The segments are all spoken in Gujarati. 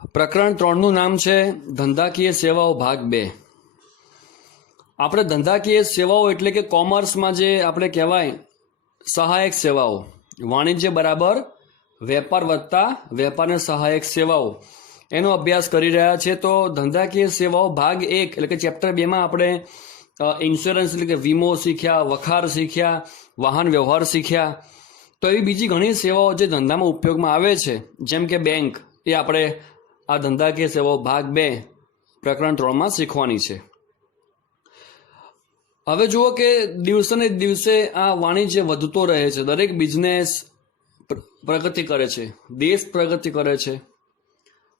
પ્રકરણ 3નું નામ છે ધંધાકીય સેવાઓ ભાગ 2। આપણે ધંધાકીય સેવાઓ એટલે કે કોમર્સમાં જે આપણે કહેવાય સહાયક સેવાઓ, વાણિજ્ય બરાબર વેપાર વત્તા વેપારને સહાયક સેવાઓ, એનો અભ્યાસ કરી રહ્યા છે। તો ધંધાકીય સેવાઓ ભાગ 1 એટલે કે ચેપ્ટર 2માં આપણે ઇન્સ્યોરન્સ એટલે કે વીમો શીખ્યા, વખાર શીખ્યા, વાહન વ્યવહાર શીખ્યા। તો એવી બીજી ઘણી સેવાઓ જે ધંધામાં ઉપયોગમાં આવે છે, જેમ કે બેંક, એ આપણે આ ધંધાકીય સેવાઓ ભાગ 2 પ્રકરણ 3માં શીખવાની છે। હવે જુઓ કે દિવસે ને દિવસે આ વાણિજ્ય વધતો રહે છે, દરેક બિઝનેસ પ્રગતિ કરે છે, દેશ પ્રગતિ કરે છે,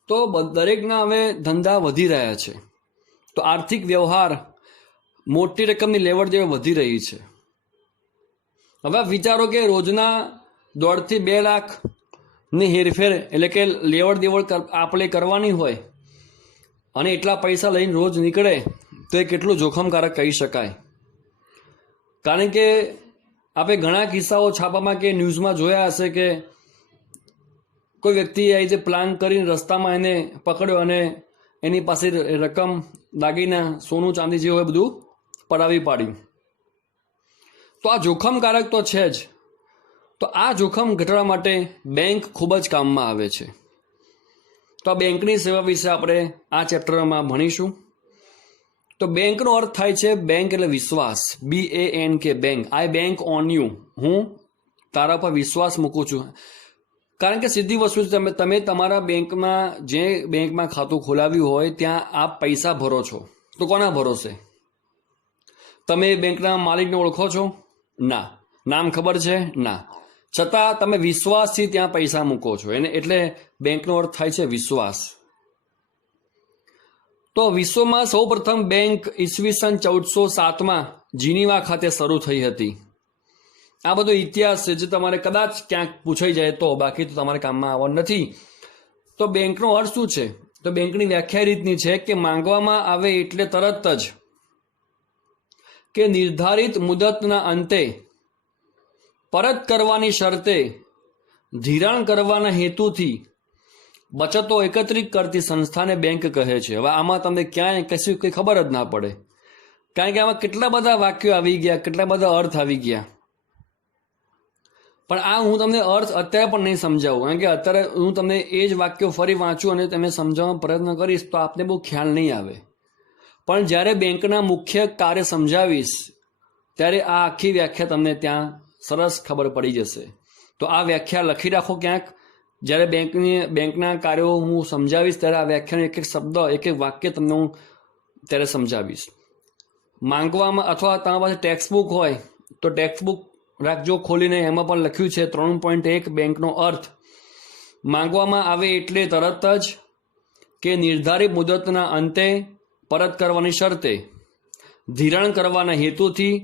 તો દરેકના હવે ધંધા વધી રહ્યા છે। તો આર્થિક વ્યવહાર, મોટી રકમની લેવડ દેવડ વધી રહી છે। હવે વિચારો કે રોજના 1.5 થી 2 લાખની હેરફેર એટલે કે લેવડ દેવડ આપણે કરવાની હોય અને એટલા પૈસા લઈને રોજ નીકળે તો એ કેટલું જોખમકારક કહી શકાય। કારણ કે આપણે ઘણા કિસ્સાઓ છાપામાં કે ન્યૂઝમાં જોયા હશે કે કોઈ વ્યક્તિએ આ રીતે પ્લાન કરીને રસ્તામાં એને પકડ્યો અને એની પાસે રકમ, દાગીના, સોનું ચાંદી જે હોય બધું પડાવી પાડ્યું। તો આ જોખમકારક તો છે જ। તો આ જોખમ ઘટાડવા માટે બેંક ખૂબ જ કામમાં આવે છે। તો આ બેંકની સેવા વિશે આપણે આ ચેપ્ટરમાં ભણીશું। તો બેંકનો અર્થ થાય છે બેંક એટલે વિશ્વાસ, BANK, bank. I bank on you, હું તારા પર વિશ્વાસ મૂકું છું। કારણ કે સીધી વસ્તુ છે, તમે તમારા બેંકમાં જે બેંકમાં ખાતું ખોલાવ્યું હોય ત્યાં આપ પૈસા ભરો છો, તો કોના ભરોસે? તમે બેંકના માલિકને ઓળખો છો? ના। નામ ખબર છે? ના। છતાં તમે વિશ્વાસથી ત્યાં પૈસા મૂકો છો, એને એટલે બેંકનો અર્થ થાય છે વિશ્વાસ। તો વિશ્વમાં સૌપ્રથમ બેંક ઈસવીસન 1407માં જીનીવા ખાતે શરૂ થઈ હતી। આ બધો ઇતિહાસ છે જે તમારે કદાચ ક્યાંક પૂછાઈ જાય તો, બાકી તો તમારે કામમાં આવવાનું નથી। તો બેંકનો અર્થ શું છે? તો બેંકની વ્યાખ્યા રીતની છે કે માંગવામાં આવે એટલે તરત જ, કે નિર્ધારિત મુદતના અંતે, પરત કરવાની શરતે, ધિરાણ કરવાના હેતુથી બચતો એકત્રિત કરતી સંસ્થાને બેંક કહે છે। હવે આમાં તમને ક્યાંય કશું કંઈ ખબર જ ના પડે, કારણ કે આમાં કેટલા બધા વાક્યો આવી ગયા, કેટલા બધા અર્થ આવી ગયા। પણ આ હું તમને અર્થ અત્યારે પણ નહીં સમજાવું, કારણ કે અત્યારે હું તમને એ જ વાક્યો ફરી વાંચું અને તમે સમજાવવાનો પ્રયત્ન કરીશ તો આપને બહુ ખ્યાલ નહીં આવે। પણ જ્યારે બેંકના મુખ્ય કાર્ય સમજાવીશ ત્યારે આ આખી વ્યાખ્યા તમને ત્યાં સરસ ખબર પડી જશે। તો આ વ્યાખ્યા લખી રાખો ક્યાંક, જ્યારે બેંકના કાર્યો હું સમજાવીશ ત્યારે આ વ્યાખ્યાનો એક એક શબ્દ, એક એક વાક્ય તમને હું ત્યારે સમજાવીશ। માંગવામાં, અથવા તમારી પાસે ટેક્સ્ટ બુક હોય તો ટેક્સ્ટ બુક રાખજો ખોલીને, એમાં પણ લખ્યું છે 3.1 બેંકનો અર્થ, માંગવામાં આવે એટલે તરત જ, કે નિર્ધારિત મુદતના અંતે, પરત કરવાની શરતે, ધિરાણ કરવાના હેતુથી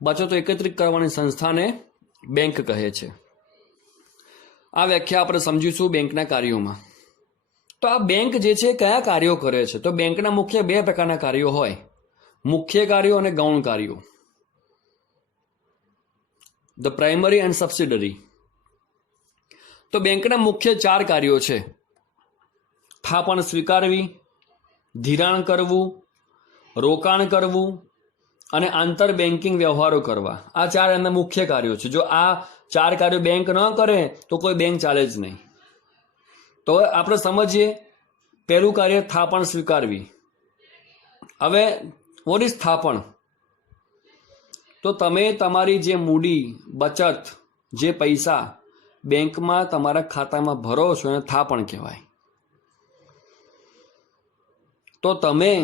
બચતો એકત્રિત કરવાની સંસ્થાને બેંક કહે છે। આ વ્યાખ્યા આપણે સમજીશું બેંકના કાર્યોમાં। તો આ બેંક જે છે કયા કાર્યો કરે છે? તો બેંકના મુખ્ય 2 પ્રકારના કાર્યો હોય, મુખ્ય કાર્યો અને ગૌણ કાર્યો, ધ પ્રાઇમરી એન્ડ સબસિડરી। તો બેંકના મુખ્ય 4 કાર્યો છે: થાપણ સ્વીકારવી, ધિરાણ કરવું, રોકાણ કરવું અને આંતર બેન્કિંગ વ્યવહારો કરવા। આ 4 એના મુખ્ય કાર્યો છે। જો આ 4 કાર્યો બેંક ન કરે તો કોઈ બેંક ચાલે જ નહીં। તો આપણે સમજીએ, પહેલું કાર્ય થાપણ સ્વીકારવી। હવે વોટ ઇઝ થાપણ? તો તમે તમારી જે મૂડી, બચત, જે પૈસા બેંકમાં તમારા ખાતામાં ભરો છો એને થાપણ કહેવાય। તો તમે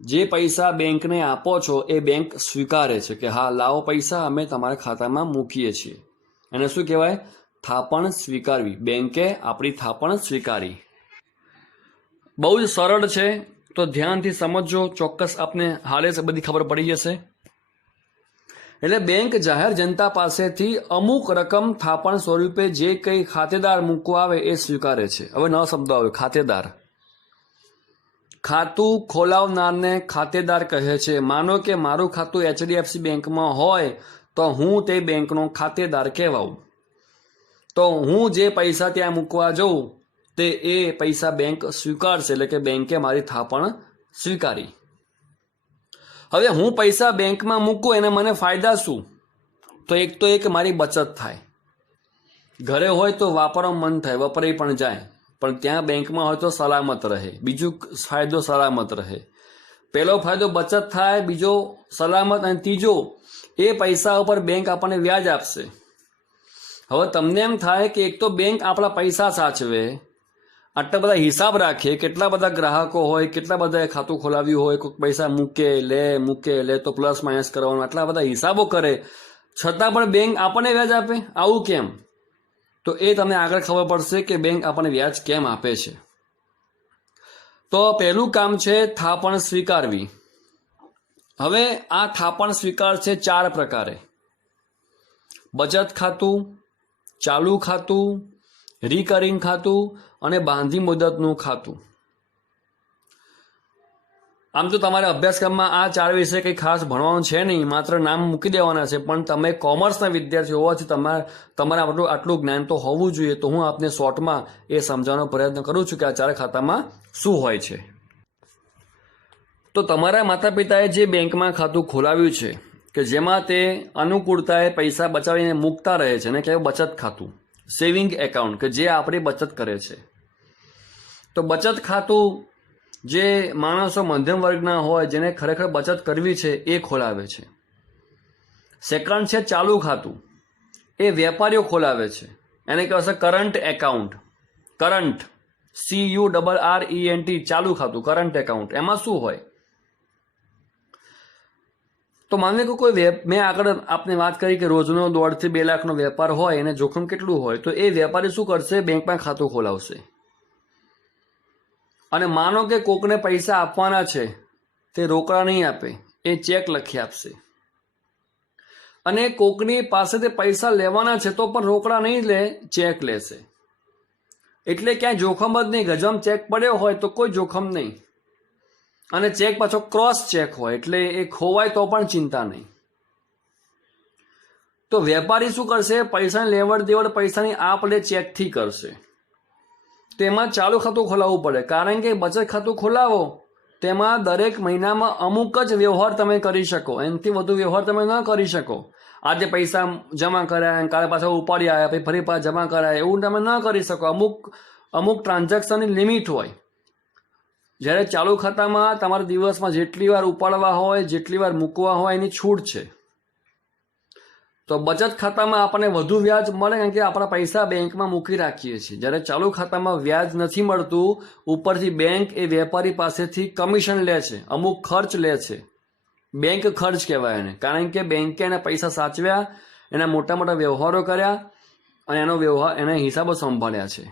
જે પૈસા બેંકને આપો છો એ બેંક સ્વીકારે છે કે હા, લાવો પૈસા, અમે તમારા ખાતામાં મૂકીએ છીએ, એને શું કહેવાય? થાપણ સ્વીકારવી। બેંકે આપણી થાપણ સ્વીકારી। બહુ જ સરળ છે, તો ધ્યાનથી સમજજો, ચોક્કસ આપને હાલે બધી ખબર પડી જશે। એટલે બેંક જાહેર જનતા પાસેથી અમુક રકમ થાપણ સ્વરૂપે જે કંઈ ખાતેદાર મૂકવા આવે એ સ્વીકારે છે। હવે નવો શબ્દ આવ્યો, ખાતેદાર। ખાતું ખોલાવનારને ખાતેદાર કહે છે। માનો કે મારું ખાતું HDFC બેંકમાં હોય તો હું તે બેંકનો ખાતેદાર કહેવાઉં। તો હું જે પૈસા ત્યાં મૂકવા જાઉં તે એ પૈસા બેંક સ્વીકારશે, એટલે કે બેંકે મારી થાપણ સ્વીકારી. હવે હું પૈસા બેંકમાં મૂકું એને મને ફાયદા શું? તો એ કે મારી બચત થાય. ઘરે હોય તો વાપરવા મન થાય, વપરાઈ પણ જાય, પણ ત્યાં બેંકમાં હોય તો સલામત રહે. બીજું ફાયદો સલામત રહે. પહેલો ફાયદો બચત થાય, બીજો સલામત, અને ત્રીજો એ પૈસા ઉપર બેંક આપણને વ્યાજ આપશે. હવે તમને એમ થાય કે એક તો બેંક આપણા પૈસા સાચવે, આટલા બધા હિસાબ રાખે, કેટલા બધા ગ્રાહકો હોય, કેટલા બધા ખાતું ખોલાવ્યું હોય, કોઈ પૈસા મૂકે લે તો પ્લસ માઇનસ કરવાનું, આટલા બધા હિસાબો કરે, છતાં પણ બેંક આપણને વ્યાજ આપે. આવું કેમ? તો એ તમને આગળ ખબર પડશે કે બેંક આપણને વ્યાજ કેમ આપે છે. તો પહેલું કામ છે થાપણ સ્વીકારવી. હવે આ થાપણ સ્વીકાર છે 4 પ્રકારે: બચત ખાતું, ચાલુ ખાતું, રિકરિંગ ખાતું અને બાંધી મુદતનું ખાતું. આમ તો તમારે અભ્યાસક્રમમાં આ 4 વિષય કંઈ ખાસ ભણવાનું છે નહીં, માત્ર નામ મૂકી દેવાના છે, પણ તમે કોમર્સના વિદ્યાર્થી હોવાથી તમારે આટલું જ્ઞાન તો હોવું જોઈએ. તો હું આપને શોર્ટમાં એ સમજાવવાનો પ્રયત્ન કરું છું કે આ 4 ખાતામાં શું હોય છે. તો તમારા માતા પિતાએ જે બેંકમાં ખાતું ખોલાવ્યું છે કે જેમાં તે અનુકૂળતાએ પૈસા બચાવીને મૂકતા રહે છે, એને કહેવાય બચત ખાતું, સેવિંગ એકાઉન્ટ, કે જે આપણી બચત કરે છે. તો બચત ખાતું જે માણસો મધ્યમ વર્ગના હોય, જેને ખરેખર બચત કરવી છે, એ ખોલાવે છે. સેકન્ડ છે ચાલુ ખાતું, એ વેપારીઓ ખોલાવે છે, એને કહેવાય કરંટ એકાઉન્ટ. કરંટ, CURRENT, ચાલુ ખાતું, કરંટ એકાઉન્ટ. એમાં શું હોય? તો માની લો કોઈ મેં આગળ આપને વાત કરી કે રોજનો 1.5 થી 2 લાખનો વેપાર હોય, એને જોખમ કેટલું હોય, તો એ વેપારી શું કરશે? બેંકમાં ખાતું ખોલાવશે. અને માનો કે કોકને પૈસા આપવાના છે, તે રોકડા નહીં આપે, એ ચેક લખી આપશે. અને કોકની પાસેથી પૈસા લેવાના છે તો પણ રોકડા નહીં લે, ચેક લેશે. એટલે ક્યાંય જોખમ જ નહીં. ગજમ ચેક પડ્યો હોય તો કોઈ જોખમ નહીં, અને ચેક પાછો ક્રોસ ચેક હોય, એટલે એ ખોવાય તો પણ ચિંતા નહીં. તો વેપારી શું કરશે? પૈસાની લેવડ દેવડ પૈસાની આપ લે ચેકથી કરશે. તેમાં ચાલુ ખાતું ખોલાવવું પડે, કારણ કે બચત ખાતું ખોલાવો તેમાં દરેક મહિનામાં અમુક જ વ્યવહાર તમે કરી શકો, એનાથી વધુ વ્યવહાર તમે ન કરી શકો. આજે પૈસા જમા કરાયા, કાલે પાછા ઉપાડી આવ્યા, પછી ફરી પાછા જમા કરાયા, એવું તમે ન કરી શકો. અમુક ટ્રાન્ઝેક્શનની લિમિટ હોય. જ્યારે ચાલુ ખાતામાં તમારા દિવસમાં જેટલી વાર ઉપાડવા હોય, જેટલી વાર મૂકવા હોય, એની છૂટ છે. તો બચત ખાતામાં આપણને વધુ વ્યાજ મળે, કારણ કે આપણા પૈસા બેંકમાં મૂકી રાખીએ છીએ. જ્યારે ચાલુ ખાતામાં વ્યાજ નથી મળતું, ઉપરથી બેંક એ વેપારી પાસેથી કમિશન લે છે, અમુક ખર્ચ લે છે. બેંક ખર્ચ કહેવાય એને, કારણ કે બેંકે એના પૈસા સાચવ્યા, એના મોટા મોટા વ્યવહારો કર્યા, અને એના હિસાબો સંભાળ્યા છે.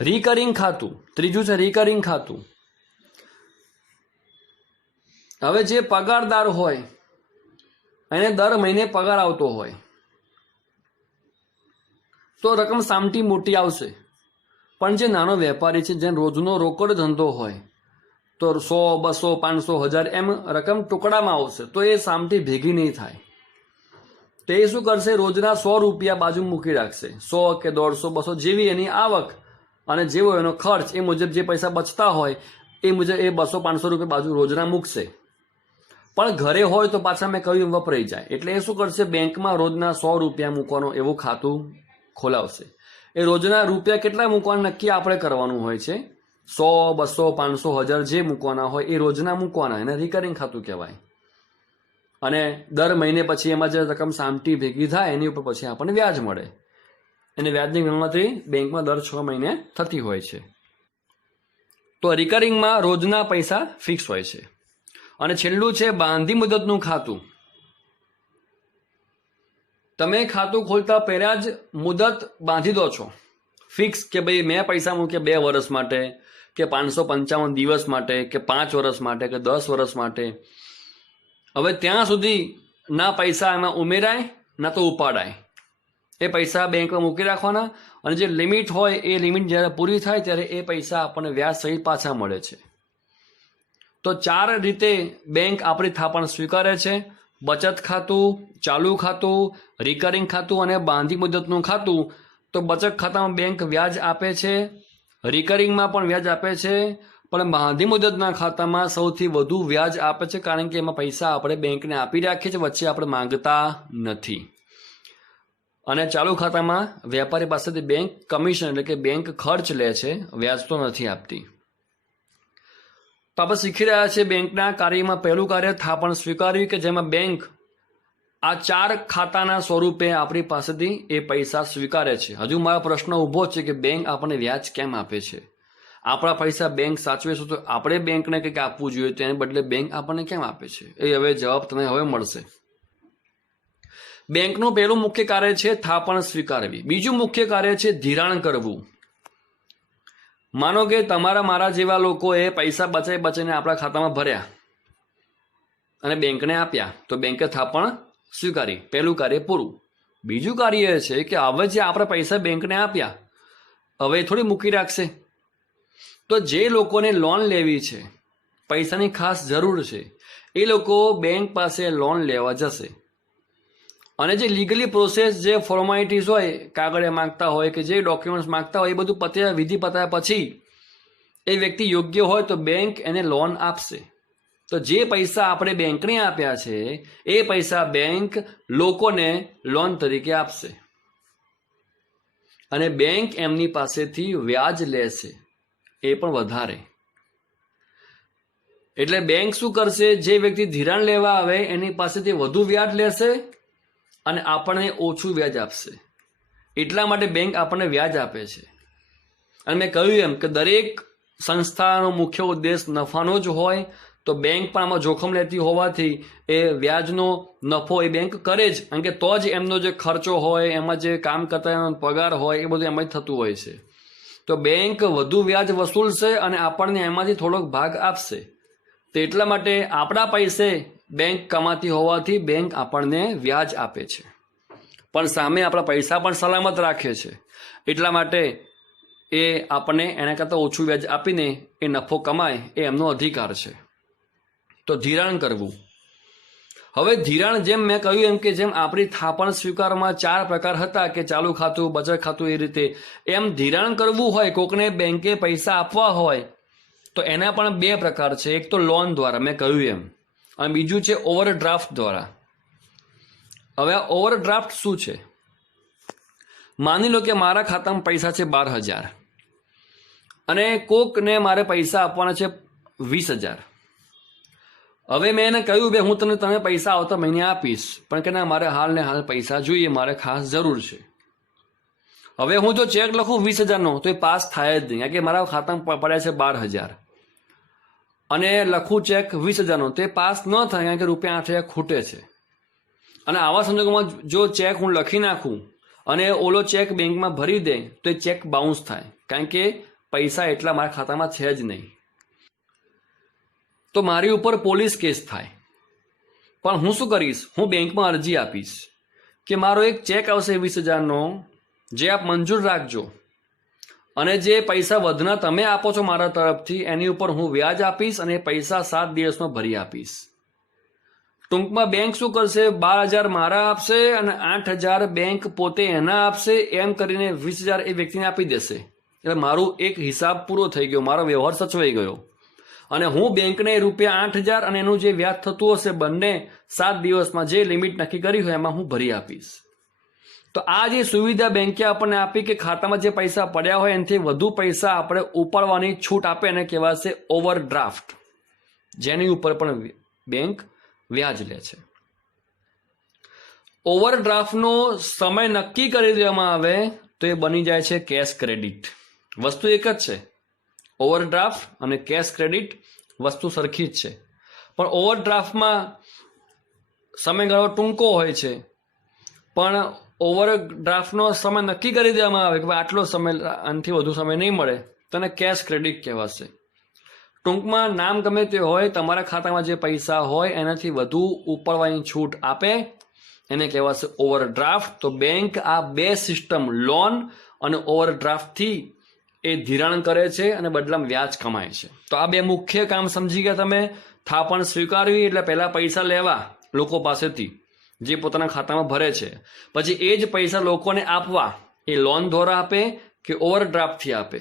રિકરિંગ ખાતું, ત્રીજું છે રિકરિંગ ખાતું. હવે જે પગારદાર હોય એને દર મહિને પગાર આવતો હોય, તો રકમ સામટી મોટી આવશે. પણ જે નાનો વેપારી છે, જેને રોજનો રોકડ ધંધો હોય, તો 100, 200, 500, 1000 એમ રકમ ટુકડામાં આવશે, તો એ સામટી ભેગી નહીં થાય. તો એ શું કરશે? રોજના 100 રૂપિયા બાજુ મૂકી રાખશે. 100 કે 150, 200 જેવી એની આવક અને જેવો એનો ખર્ચ, એ મુજબ જે પૈસા બચતા હોય એ મુજબ એ 200, 500 રૂપિયા બાજુ રોજના મૂકશે. પણ ઘરે હોય તો પાછા મેં કહ્યું વપરાઈ જાય, એટલે એ શું કરશે? બેંકમાં રોજના 100 રૂપિયા મૂકવાનું એવું ખાતું ખોલાવશે. એ રોજના રૂપિયા કેટલા મૂકવાના નક્કી આપણે કરવાનું હોય છે. 100, 200, 500, 1000 જે મૂકવાના હોય એ રોજના મૂકવાના, એને રિકરિંગ ખાતું કહેવાય. અને દર મહિને પછી એમાં જે રકમ સામટી ભેગી થાય એની ઉપર પછી આપણને વ્યાજ મળે. અને વ્યાજની ગણતરી બેંકમાં દર 6 મહિને થતી હોય છે. તો રિકરિંગમાં રોજના પૈસા ફિક્સ હોય છે. અને છેલ્લું છે બાંધી મુદતનું ખાતું. તમે ખાતું ખોલતા પહેલા જ મુદત બાંધી દો છો ફિક્સ, કે ભાઈ મેં પૈસા મૂક્યા 2 વર્ષ માટે, કે 555 દિવસ માટે, કે 5 વર્ષ માટે, કે 10 વર્ષ માટે. હવે ત્યાં સુધી ના પૈસા એમાં ઉમેરાય ના તો ઉપાડાય. એ પૈસા બેંકમાં મૂકી રાખવાના, અને જે લિમિટ હોય એ લિમિટ જ્યારે પૂરી થાય ત્યારે એ પૈસા આપણને વ્યાજ સહિત પાછા મળે છે. તો 4 રીતે બેંક આપણી થાપણ સ્વીકારે છે: બચત ખાતું, ચાલુ ખાતું, રિકરિંગ ખાતું અને બાંધી મુદતનું ખાતું. તો બચત ખાતામાં બેંક વ્યાજ આપે છે, રિકરિંગમાં પણ વ્યાજ આપે છે, પણ બાંધી મુદતના ખાતામાં સૌથી વધુ વ્યાજ આપે છે, કારણ કે એમાં પૈસા આપણે બેંકને આપી રાખીએ છીએ, વચ્ચે આપણે માંગતા નથી. અને ચાલુ ખાતામાં વેપારી પાસેથી બેંક કમિશન એટલે કે બેંક ખર્ચ લે છે, વ્યાજ તો નથી આપતી. તો આપણે શીખી રહ્યા છીએ બેંકના કાર્યમાં પહેલું કાર્ય થાપણ સ્વીકારવી, કે જેમાં બેંક આ 4 ખાતાના સ્વરૂપે આપણી પાસેથી એ પૈસા સ્વીકારે છે. હજુ મારો પ્રશ્ન ઊભો છે કે બેંક આપણને વ્યાજ કેમ આપે છે? આપણા પૈસા બેંક સાચવે છે તો આપણે બેંકને કંઈક આપવું જોઈએ, તેને બદલે બેંક આપણને કેમ આપે છે? એ હવે જવાબ તમને હવે મળશે. બેંકનું પહેલું મુખ્ય કાર્ય છે થાપણ સ્વીકારવી. બીજું મુખ્ય કાર્ય છે ધિરાણ કરવું. માનો કે તમારા મારા જેવા લોકોએ પૈસા બચાઈ બચાઈને આપણા ખાતામાં ભર્યા અને બેંકને આપ્યા, તો બેંકે થાપણ સ્વીકારી. પહેલું કાર્ય પૂરું. બીજું કાર્ય એ છે કે હવે જે આપણે પૈસા બેંકને આપ્યા, હવે થોડી મૂકી રાખશે. તો જે લોકોને લોન લેવી છે, પૈસાની ખાસ જરૂર છે, એ લોકો બેંક પાસે લોન લેવા જશે અને જે લીગલી પ્રોસેસ, જે ફોર્માલિટીઝ હોય, કાગળિયા માંગતા હોય કે જે ડોક્યુમેન્ટ્સ માંગતા હોય, એ બધું પત્યા વિધિ પત્યા પછી એ વ્યક્તિ યોગ્ય હોય તો બેંક એને લોન આપશે. તો જે પૈસા આપણે બેંકને આપ્યા છે એ પૈસા બેંક લોકોને લોન તરીકે આપશે અને બેંક એમની પાસેથી વ્યાજ લેશે, એ પણ વધારે. એટલે બેંક શું કરશે? જે વ્યક્તિ ધિરાણ લેવા આવે એની પાસેથી વધુ વ્યાજ લેશે અને આપણને ઓછું વ્યાજ આપશે. એટલા માટે બેંક આપણને વ્યાજ આપે છે. અને મેં કહ્યું એમ કે દરેક સંસ્થાનો મુખ્ય ઉદ્દેશ નફાનો જ હોય, તો બેંક પણ આમાં જોખમ લેતી હોવાથી એ વ્યાજનો નફો એ બેંક કરે જ, કારણ કે તો જ એમનો જે ખર્ચો હોય, એમાં જે કામ કરતા એનો પગાર હોય, એ બધું એમાં જ થતું હોય છે. તો બેંક વધુ વ્યાજ વસૂલશે અને આપણને એમાંથી થોડોક ભાગ આપશે. તો એટલા માટે આપણા પૈસે બેંક કમાતી હોવાથી બેંક આપણને વ્યાજ આપે છે, પણ સામે આપણા પૈસા પણ સલામત રાખે છે. એટલા માટે એ આપણને એના કરતાં ઓછું વ્યાજ આપીને એ નફો કમાય, એ એમનો અધિકાર છે. તો ધિરાણ કરવું. હવે ધિરાણ, જેમ મેં કહ્યું એમ કે જેમ આપણી થાપણ સ્વીકારમાં 4 પ્રકાર હતા કે ચાલુ ખાતું, બચત ખાતું, એ રીતે એમ ધિરાણ કરવું હોય, કોકને બેંકે પૈસા આપવા હોય, તો એના પણ 2 પ્રકાર છે. એક તો લોન દ્વારા, મેં કહ્યું એમ, અને બીજું છે ઓવરડ્રાફ્ટ દ્વારા. હવે આ ઓવરડ્રાફ્ટ શું છે? માની લો કે મારા ખાતામાં પૈસા છે 12,000 અને કોકને મારે પૈસા આપવાના છે 20,000. હવે મેં એને કહ્યું બે હું તને પૈસા આવતા મહિને આપીશ, પણ કે ના, મારે હાલ ને હાલ પૈસા જોઈએ, મારે ખાસ જરૂર છે. હવે હું જો ચેક લખું 20,000નો તો એ પાસ થાય જ નહીં, કારણ કે મારા ખાતામાં પડ્યા છે 12,000, અને લખું ચેક 20,000નો તો એ પાસ ન થાય, કારણ કે ₹8,000 ખૂટે છે. અને આવા સંજોગોમાં જો ચેક હું લખી નાખું અને ઓલો ચેક બેંકમાં ભરી દે તો એ ચેક બાઉન્સ થાય, કારણ કે પૈસા એટલા મારા ખાતામાં છે જ નહીં. તો મારી ઉપર પોલીસ કેસ થાય. પણ હું શું કરીશ? હું બેંકમાં અરજી આપીશ કે મારો એક ચેક આવશે 20,000નો, જે આપ મંજૂર રાખજો, અને જે પૈસા વધના તમે આપો છો મારા તરફથી, એની ઉપર હું વ્યાજ આપીશ અને પૈસા 7 દિવસમાં ભરી આપીશ. ટૂંકમાં બેંક શું કરશે? 12,000 મારા આપશે અને 8,000 બેંક પોતે એના આપશે, એમ કરીને 20,000 એ વ્યક્તિને આપી દેશે. એટલે મારું એક હિસાબ પૂરો થઈ ગયો, મારો વ્યવહાર સચવાઈ ગયો, અને હું બેંકને ₹8,000 અને એનું જે વ્યાજ થતું હશે બંને 7 દિવસમાં જે લિમિટ નક્કી કરી હોય એમાં હું ભરી આપીશ. તો આ જે સુવિધા બેંકે આપણને આપી કે ખાતામાં જે પૈસા પડ્યા હોય એનાથી વધુ પૈસા આપણે ઉપાડવાની છૂટ આપે, એને કહેવાશે ઓવરડ્રાફ્ટ, જેની ઉપર પણ બેંક વ્યાજ લે છે. ઓવરડ્રાફ્ટનો સમય નક્કી કરી દેવામાં આવે તો એ બની જાય છે કેશ ક્રેડિટ. વસ્તુ એક જ છે, ઓવરડ્રાફ્ટ અને કેશ ક્રેડિટ વસ્તુ સરખી જ છે, પણ ઓવરડ્રાફ્ટમાં સમયગાળો ટૂંકો હોય છે, પણ ઓવરડ્રાફ્ટનો સમય નક્કી કરી દેવામાં આવે કે આટલો સમય, આનાથી વધુ સમય નહીં મળે, તેને કેશ ક્રેડિટ કહેવાશે. ટૂંકમાં નામ ગમે તે હોય, તમારા ખાતામાં જે પૈસા હોય એનાથી વધુ ઉપાડવાની છૂટ આપે, એને કહેવાશે ઓવરડ્રાફ્ટ. તો બેંક આ 2 સિસ્ટમ, લોન અને ઓવરડ્રાફ્ટથી એ ધિરાણ કરે છે અને બદલામાં વ્યાજ કમાય છે. તો આ 2 મુખ્ય કામ સમજી ગયા તમે. થાપણ સ્વીકારવી એટલે પહેલા પૈસા લેવા લોકો પાસેથી જે પોતાના ખાતામાં ભરે છે, પછી એ જ પૈસા લોકોને આપવા, એ લોન દ્વારા આપે કે ઓવરડ્રાફ્ટથી આપે.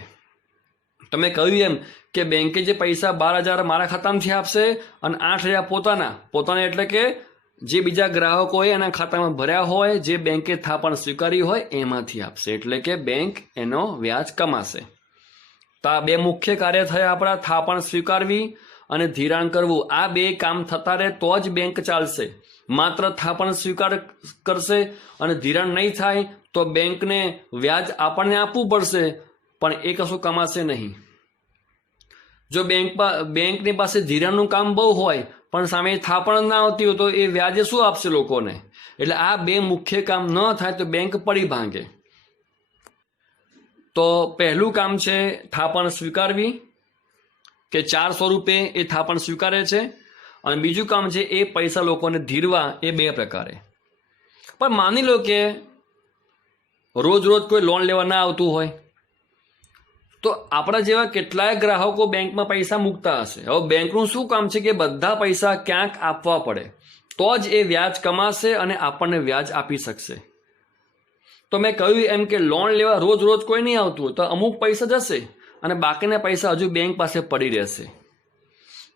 તમે કહ્યું એમ કે બેંકે જે પૈસા 12,000 મારા ખાતામાંથી આપશે અને 8,000 પોતાના એટલે કે જે બીજા ગ્રાહકોએ એના ખાતામાં ભર્યા હોય, જે બેંકે થાપણ સ્વીકારી હોય એમાંથી આપશે, એટલે કે બેંક એનો વ્યાજ કમાશે. તો આ બે મુખ્ય કાર્ય થયા આપણા, થાપણ સ્વીકારવી અને ધિરાણ કરવું. આ બે કામ થતા રહે તો જ બેંક ચાલશે. માત્ર થાપણ સ્વીકાર કરશે અને ધિરાણ નહીં થાય તો બેંકને વ્યાજ આપણને આપવું પડશે, પણ એ કશું કમાશે નહીં. જો બેંકની પાસે ધિરાણનું કામ બહુ હોય પણ સામે થાપણ ના આવતી હોય તો એ વ્યાજે શું આપશે લોકોને? એટલે આ બે મુખ્ય કામ ન થાય તો બેંક પડી ભાંગે. તો પહેલું કામ છે થાપણ સ્વીકારવી, કે 4 સ્વરૂપે એ થાપણ સ્વીકારે છે. અને બીજું કામ છે એ પૈસા લોકોને ધીરવા, એ 2 પ્રકારે. પણ માની લો કે રોજ કોઈ લોન લેવા ના આવતું હોય તો આપણા જેવા કેટલાય ગ્રાહકો બેંકમાં પૈસા મૂકતા હશે. હવે બેંકનું શું કામ છે કે બધા પૈસા ક્યાંક આપવા પડે તો જ એ વ્યાજ કમાશે અને આપણને વ્યાજ આપી શકશે. તો મેં કહ્યું એમ કે લોન લેવા રોજ કોઈ નહીં આવતું તો અમુક પૈસા જશે અને બાકીના પૈસા હજુ બેંક પાસે પડી રહેશે.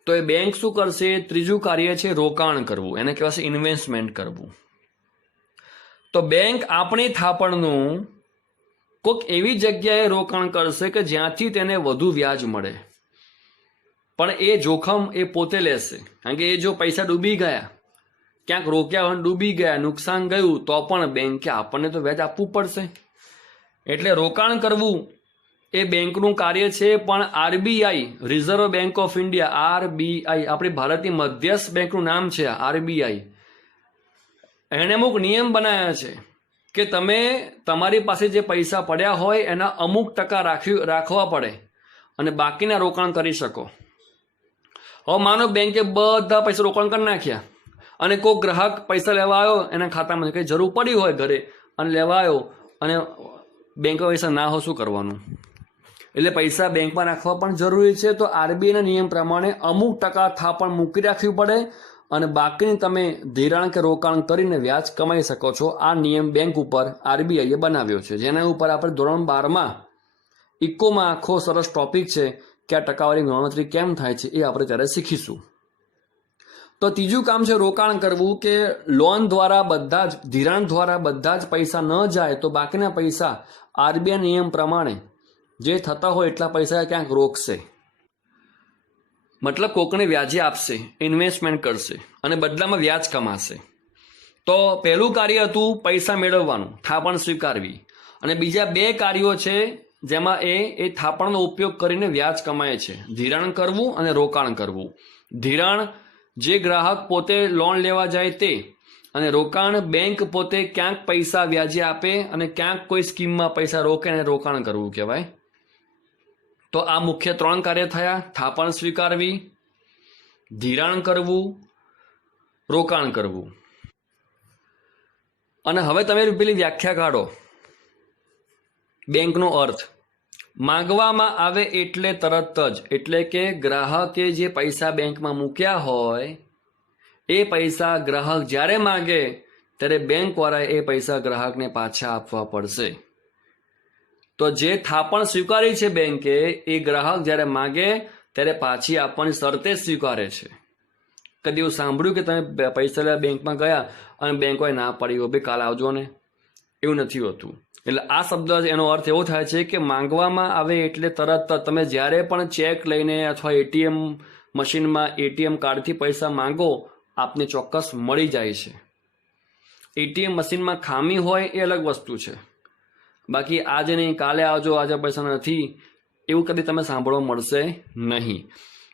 તો એ બેંક શું કરશે? ત્રીજું કાર્ય છે રોકાણ કરવું, એને કહેવાશે ઇન્વેસ્ટમેન્ટ કરવું. તો બેંક આપણી થાપણનું કોઈક એવી જગ્યાએ રોકાણ કરશે કે જ્યાંથી તેને વધુ વ્યાજ મળે, પણ એ જોખમ એ પોતે લેશે. કારણ કે એ જો પૈસા ડૂબી ગયા, ક્યાંક રોક્યા હોય ડૂબી ગયા, નુકસાન ગયું, તો પણ બેંકે આપણને તો વ્યાજ આપવું પડશે. એટલે રોકાણ કરવું એ બેંકનું કાર્ય છે. પણ RBI, reserve bank of India, RBI, આપણી ભારતની મધ્યસ્થ બેંકનું નામ છે આરબીઆઈ, એણે અમુક નિયમ બનાવ્યા છે કે તમે તમારી પાસે જે પૈસા પડ્યા હોય એના અમુક ટકા રાખવા પડે અને બાકીના રોકાણ કરી શકો. હવે માનો બેંકે બધા પૈસા રોકાણ કરી નાખ્યા અને કોઈ ગ્રાહક પૈસા લેવા આવ્યો, એના ખાતામાં કંઈ જરૂર પડી હોય ઘરે અને લેવા આવ્યો અને બેંકમાં પૈસા ના હોય, શું કરવાનું? એટલે પૈસા બેંકમાં રાખવા પણ જરૂરી છે. તો આરબીઆઈના નિયમ પ્રમાણે અમુક ટકા થાપણ મૂકી રાખવી પડે અને બાકીની તમે ધિરાણ કે રોકાણ કરીને વ્યાજ કમાઈ શકો છો. આ નિયમ બેંક ઉપર આરબીઆઈએ બનાવ્યો છે, જેના ઉપર આપણે ધોરણ 12માં ઇકોમાં આખો સરસ ટોપિક છે કે આ ટકાવારી ગણતરી કેમ થાય છે, એ આપણે ત્યારે શીખીશું. તો ત્રીજું કામ છે રોકાણ કરવું, કે લોન દ્વારા બધા જ, ધિરાણ દ્વારા બધા જ પૈસા ન જાય તો બાકીના પૈસા આરબીઆઈ નિયમ પ્રમાણે જે થતા હોય એટલા પૈસા ક્યાંક રોકશે, મતલબ કોકને વ્યાજે આપશે, ઇન્વેસ્ટમેન્ટ કરશે અને બદલામાં વ્યાજ કમાશે. તો પહેલું કાર્ય હતું પૈસા મેળવવાનું, થાપણ સ્વીકારવી. અને બીજા 2 કાર્યો છે જેમાં એ થાપણનો ઉપયોગ કરીને વ્યાજ કમાય છે, ધિરાણ કરવું અને રોકાણ કરવું. ધિરાણ જે ગ્રાહક પોતે લોન લેવા જાય તે, અને રોકાણ બેંક પોતે ક્યાંક પૈસા વ્યાજે આપે અને ક્યાંક કોઈ સ્કીમમાં પૈસા રોકે અને રોકાણ કરવું કહેવાય. તો આ મુખ્ય 3 કાર્ય થયા: થાપણ સ્વીકારવી, ધિરાણ કરવું, રોકાણ કરવું. અને હવે તમે પેલી વ્યાખ્યા કાઢો બેંકનો અર્થ. માંગવામાં આવે એટલે તરત જ, એટલે કે ગ્રાહકે જે પૈસા બેંકમાં મૂક્યા હોય એ પૈસા ગ્રાહક જ્યારે માંગે ત્યારે બેંકવાળાએ એ પૈસા ગ્રાહકને પાછા આપવા પડશે. તો જે થાપણ સ્વીકારી છે બેંકે, એ ગ્રાહક જ્યારે માગે ત્યારે પાછી આપવાની શરતે સ્વીકારે છે. કદી એવું સાંભળ્યું કે તમે પૈસા લેવા બેંકમાં ગયા અને બેંકોએ ના પાડી હોય, ભાઈ કાલ આવજો ને? એવું નથી હોતું. એટલે આ શબ્દ એનો અર્થ એવો થાય છે કે માંગવામાં આવે એટલે તરત. તમે જ્યારે પણ ચેક લઈને અથવા એટીએમ મશીનમાં એટીએમ કાર્ડથી પૈસા માંગો, આપને ચોક્કસ મળી જાય છે. એટીએમ મશીનમાં ખામી હોય એ અલગ વસ્તુ છે, બાકી આજે નહીં કાલે આવજો, આજે પૈસા નથી, એવું કદી તમે સાંભળવા મળશે નહીં.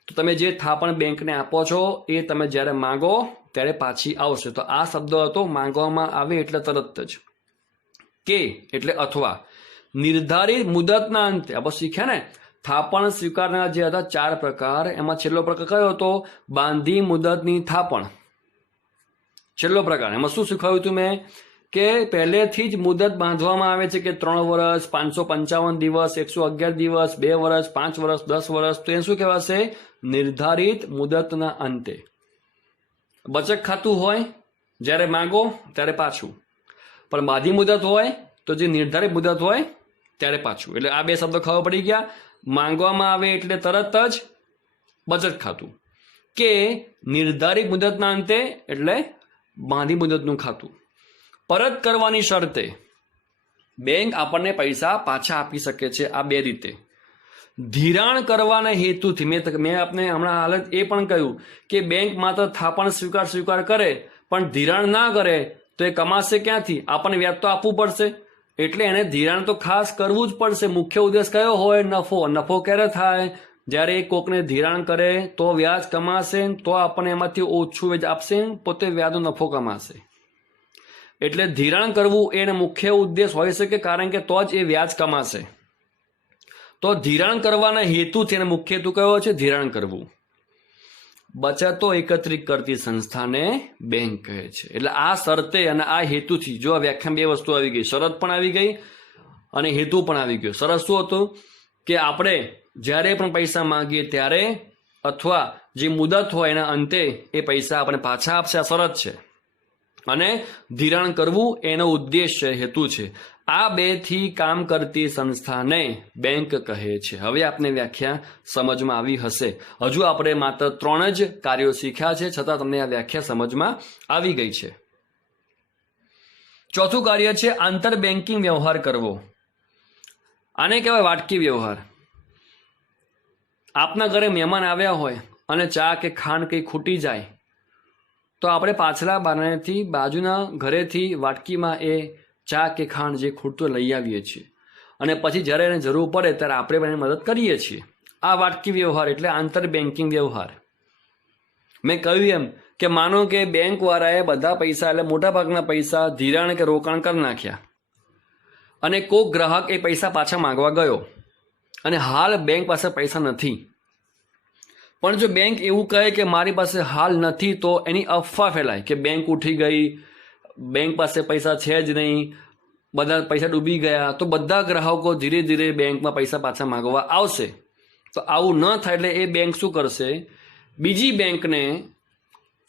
તો તમે જે થાપણ બેંકને આપો છો એ તમે જ્યારે માંગો ત્યારે પાછી આવશે. તો આ શબ્દ હતો માંગવામાં આવે એટલે તરત જ. કે એટલે અથવા. નિર્ધારિત મુદતના અંતે, આપણે શીખ્યા ને થાપણ સ્વીકારનાર જે હતા 4 પ્રકાર, એમાં છેલ્લો પ્રકાર કયો હતો? બાંધી મુદતની થાપણ. છેલ્લો પ્રકાર એમાં શું શીખવાયું હતું મેં? કે પહેલેથી જ મુદત બાંધવામાં આવે છે કે 3 વર્ષ, 555 દિવસ, 111 દિવસ, 2 વર્ષ, 5 વર્ષ, 10 વર્ષ. તો એ શું કહેવાશે? નિર્ધારિત મુદતના અંતે. બચત ખાતું હોય જ્યારે માંગો ત્યારે પાછું, પણ બાંધી મુદત હોય તો જે નિર્ધારિત મુદત હોય ત્યારે પાછું. એટલે આ બે શબ્દો ખબર પડી ગયા. માંગવામાં આવે એટલે તરત જ બચત ખાતું, કે નિર્ધારિત મુદતના અંતે એટલે બાંધી મુદતનું ખાતું. પરત કરવાની શરતે બેંક આપણને પૈસા પાછા આપી શકે છે આ બે રીતે. ધિરાણ કરવાના હેતુથી મેં આપને હમણાં હાલત એ પણ કહ્યું કે બેંક માત્ર થાપણ સ્વીકાર કરે પણ ધિરાણ ના કરે તો એ કમાશે ક્યાંથી? આપણને વ્યાજ તો આપવું પડશે. એટલે એને ધિરાણ તો ખાસ કરવું જ પડશે. મુખ્ય ઉદ્દેશ કયો હોય? નફો. નફો ક્યારે થાય? જ્યારે એ કોકને ધિરાણ કરે તો વ્યાજ કમાશે, તો આપણને એમાંથી ઓછું વ્યાજ આપશે, પોતે વ્યાજનો નફો કમાશે. એટલે ધિરાણ કરવું એને મુખ્ય ઉદ્દેશ હોઈ શકે, કારણ કે તો જ એ વ્યાજ કમાશે. તો ધિરાણ કરવાના હેતુથી એને મુખ્ય હેતુ કયો છે? ધિરાણ કરવું. બચતો એકત્રિત કરતી સંસ્થાને બેંક કહે છે. એટલે આ શરતે અને આ હેતુથી, જો આ વ્યાખ્યામાં બે વસ્તુ આવી ગઈ, શરત પણ આવી ગઈ અને હેતુ પણ આવી ગયો. શરત શું હતું? કે આપણે જ્યારે પણ પૈસા માંગીએ ત્યારે અથવા જે મુદત હોય એના અંતે એ પૈસા આપણે પાછા આપશે, આ શરત છે. અને ધિરાણ કરવું એનો ઉદ્દેશ છે, હેતુ છે. આ બે થી કામ કરતી સંસ્થાને બેંક કહે છે. હવે આપને વ્યાખ્યા સમજમાં આવી હશે. હજુ આપણે માત્ર 3 જ કાર્યો શીખ્યા છે, છતાં તમને આ વ્યાખ્યા સમજમાં આવી ગઈ છે. ચોથું કાર્ય છે આંતર બેન્કિંગ વ્યવહાર કરવો. આને કહેવાય વાટકી વ્યવહાર. આપના ઘરે મહેમાન આવ્યા હોય અને ચા કે ખાંડ કંઈ ખૂટી જાય તો આપણે પાછલા બારણેથી બાજુના ઘરેથી વાટકીમાં એ ચા કે ખાંડ જે ખૂટતું લઈ આવીએ છીએ અને પછી જ્યારે એને જરૂર પડે ત્યારે આપણે એને મદદ કરીએ છીએ. આ વાટકી વ્યવહાર એટલે આંતર બેન્કિંગ વ્યવહાર. મેં કહ્યું એમ કે માનો કે બેંકવાળાએ બધા પૈસા એટલે મોટાભાગના પૈસા ધિરાણ કે રોકાણ કરી નાખ્યા અને કોઈક ગ્રાહક એ પૈસા પાછા માંગવા ગયો અને હાલ બેંક પાસે પૈસા નથી. પણ જો બેંક એવું કહે કે મારી પાસે હાલ નથી, તો એની અફવા ફેલાય કે બેંક ઉઠી ગઈ, બેંક પાસે પૈસા છે જ નહીં, બધા પૈસા ડૂબી ગયા. તો બધા ગ્રાહકો ધીરે ધીરે બેંકમાં પૈસા પાછા માંગવા આવશે. તો આવું ન થાય એટલે એ બેંક શું કરશે? બીજી બેંકને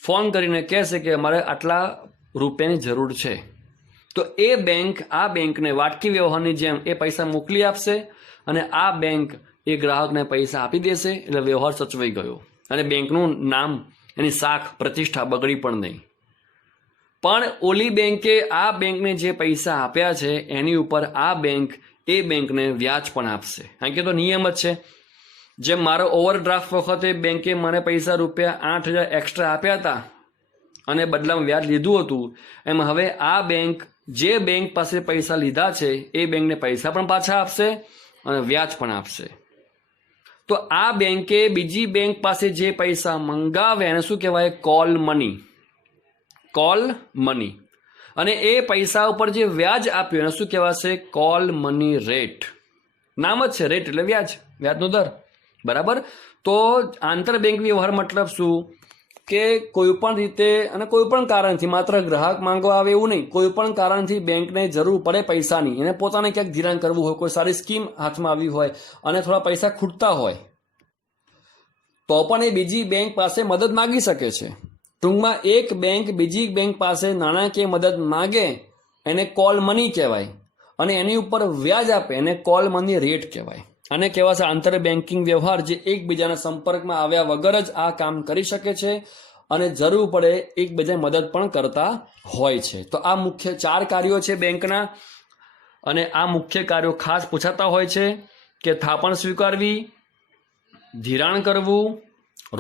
ફોન કરીને કહેશે કે અમારે આટલા રૂપિયાની જરૂર છે. તો એ બેંક આ બેંકને વાટકી વ્યવહારની જેમ એ પૈસા મોકલી આપશે અને આ બેંક એ ગ્રાહકને પૈસા આપી દેશે. એટલે વ્યવહાર સચવાઈ ગયો અને બેંકનું નામ, એની શાખ પ્રતિષ્ઠા બગડી પણ નહીં. પણ ઓલી બેંકે આ બેંકને જે પૈસા આપ્યા છે એની ઉપર આ બેંક એ બેંકને વ્યાજ પણ આપશે. કારણ કે તો નિયમ જ છે. જેમ મારો ઓવરડ્રાફ્ટ વખતે બેંકે મને પૈસા ₹8,000 એક્સ્ટ્રા આપ્યા હતા અને બદલામાં વ્યાજ લીધું હતું, એમ હવે આ બેંક જે બેંક પાસે પૈસા લીધા છે એ બેંકને પૈસા પણ પાછા આપશે અને વ્યાજ પણ આપશે. તો આ બેંકે બીજી બેંક પાસે જે પૈસા મંગાવે એને શું કહેવાય? Call money. Call money. અને એ પૈસા ઉપર જે વ્યાજ આપ્યું એને શું કહેવાશે? Call money rate. નામ જ છે, રેટ એટલે વ્યાજ, વ્યાજનો દર. બરાબર. તો આંતર બેંક વ્યવહાર મતલબ શું? કે કોઈ પણ રીતે અને કોઈ પણ કારણથી, માત્ર ગ્રાહક માંગવા આવે એવું નહીં, કોઈ પણ કારણથી બેંકને જરૂર પડે પૈસાની, એને પોતાને ક્યાંક ધિરાણ કરવું હોય, કોઈ સારી સ્કીમ હાથમાં આવી હોય અને થોડા પૈસા ખૂટતા હોય, તો પણ એ બીજી બેંક પાસે મદદ માગી શકે છે. ટૂંકમાં એક બેંક બીજી બેંક પાસે નાણાકીય મદદ માગે એને કોલ મની કહેવાય અને એની ઉપર વ્યાજ આપે એને કોલ મની રેટ કહેવાય. આને કહેવાશે આંતર બેન્કિંગ વ્યવહાર, જે એકબીજાના સંપર્કમાં આવ્યા વગર જ આ કામ કરી શકે છે અને જરૂર પડે એકબીજાને મદદ પણ કરતા હોય છે. તો આ મુખ્ય 4 કાર્યો છે બેંકના અને આ મુખ્ય કાર્યો ખાસ પૂછાતા હોય છે કે થાપણ સ્વીકારવી, ધિરાણ કરવું,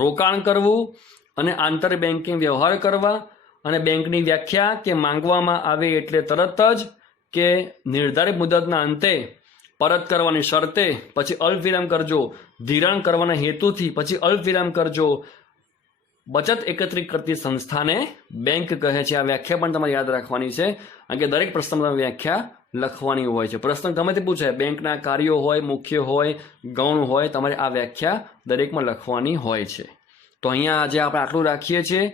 રોકાણ કરવું અને આંતર બેન્કિંગ વ્યવહાર કરવા. અને બેંકની વ્યાખ્યા કે માંગવામાં આવે એટલે તરત જ, કે નિર્ધારિત મુદતના અંતે પરત કરવાની શરતે, પછી અલ્પવિરામ કરજો, ધિરાણ કરવાના હેતુથી, પછી અલ્પવિરામ કરજો. બચત એકત્રિત કરતી સંસ્થાને બેંક કહે છે. આ વ્યાખ્યા પણ તમારે યાદ રાખવાની છે, કારણ કે દરેક પ્રશ્નમાં તમે વ્યાખ્યા લખવાની હોય છે. પ્રશ્ન ગમે તે પૂછાય, બેંકના કાર્યો હોય, મુખ્ય હોય, ગૌણ હોય, તમારે આ વ્યાખ્યા દરેકમાં લખવાની હોય છે. તો અહીંયા આજે આપણે આટલું રાખીએ છીએ.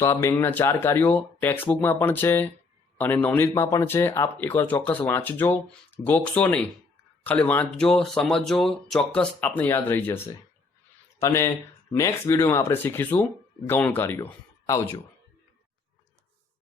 તો આ બેંકના 4 કાર્યો ટેક્સ્ટબુકમાં પણ છે અને નવનીતમાં પણ છે. આપ એકવાર ચોક્કસ વાંચજો, ગોખશો નહીં, ખાલી વાંચજો, સમજજો, ચોક્કસ આપને યાદ રહી જશે. અને નેક્સ્ટ વિડીયોમાં આપણે શીખીશું ગૌણ કાર્યો. આવજો.